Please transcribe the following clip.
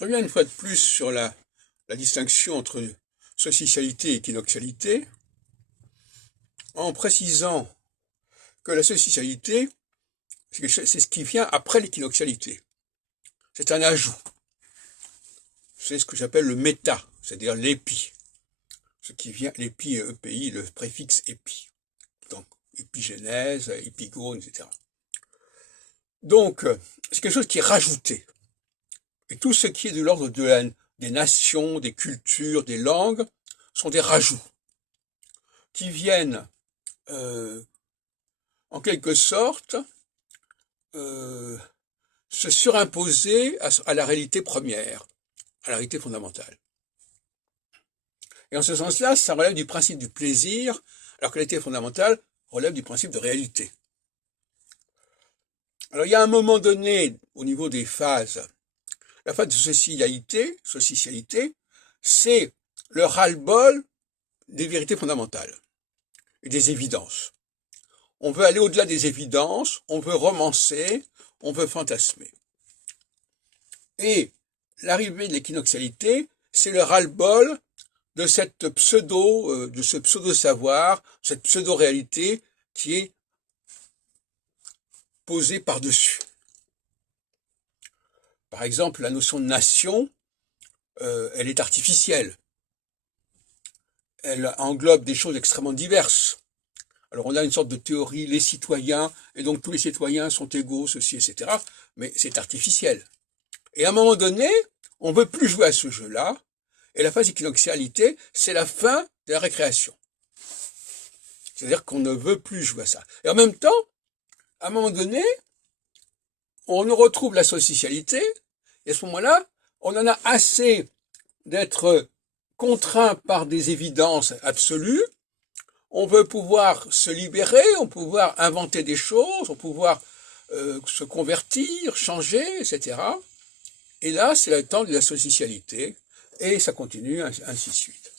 Je reviens une fois de plus sur la distinction entre sociétialité et équinoxialité, en précisant que la sociétialité, c'est ce qui vient après l'équinoxialité. C'est un ajout. C'est ce que j'appelle le méta, c'est-à-dire l'épi. Ce qui vient, l'épi, EPI, le préfixe épi. Donc, épigénèse, épigone, etc. Donc, c'est quelque chose qui est rajouté. Et tout ce qui est de l'ordre des nations, des cultures, des langues, sont des rajouts qui viennent, en quelque sorte, se surimposer à la réalité première, à la réalité fondamentale. Et en ce sens-là, ça relève du principe du plaisir, alors que la réalité fondamentale relève du principe de réalité. Alors il y a un moment donné, au niveau des phases, la phase de socialité, c'est le ras-le-bol des vérités fondamentales et des évidences. On veut aller au-delà des évidences, on veut romancer, on veut fantasmer. Et l'arrivée de l'équinoxialité, c'est le ras-le-bol de cette de ce pseudo-savoir, cette pseudo-réalité qui est posée par-dessus. Par exemple, la notion de nation, elle est artificielle. Elle englobe des choses extrêmement diverses. Alors on a une sorte de théorie, les citoyens, et donc tous les citoyens sont égaux, ceci, etc. Mais c'est artificiel. Et à un moment donné, on ne veut plus jouer à ce jeu-là, et la phase équinoxialité, c'est la fin de la récréation. C'est-à-dire qu'on ne veut plus jouer à ça. Et en même temps, à un moment donné, on retrouve la socialité, et à ce moment-là, on en a assez d'être contraint par des évidences absolues. On veut pouvoir se libérer, on veut pouvoir inventer des choses, on veut pouvoir se convertir, changer, etc. Et là, c'est le temps de la socialité, et ça continue, ainsi de suite.